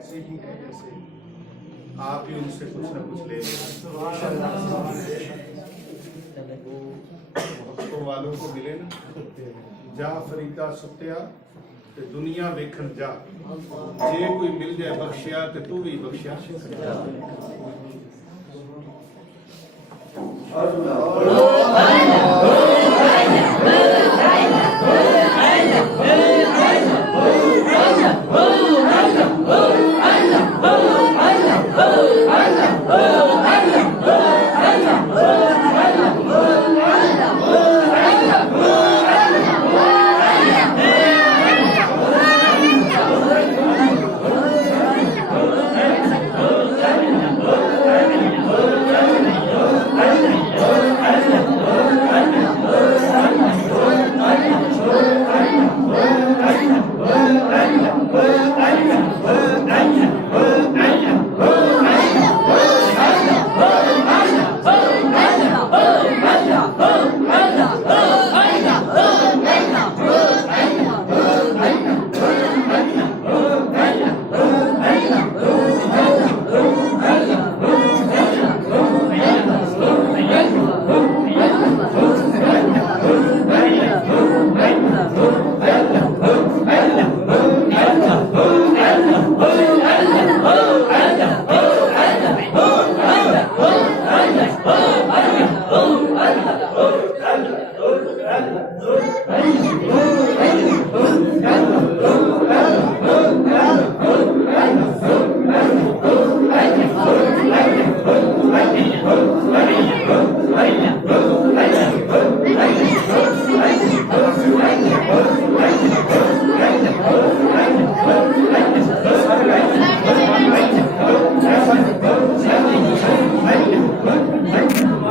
ऐसे ही है जैसे आप ही उनसे कुछ ना कुछ ले लें। वो मोहब्बतों वालों को मिले ना, जा फरीदा सुत्या ते दुनिया वेखन जा, जे कोई मिल जाए बख्शिया ते तू भी बख्शिया जा।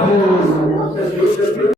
Oh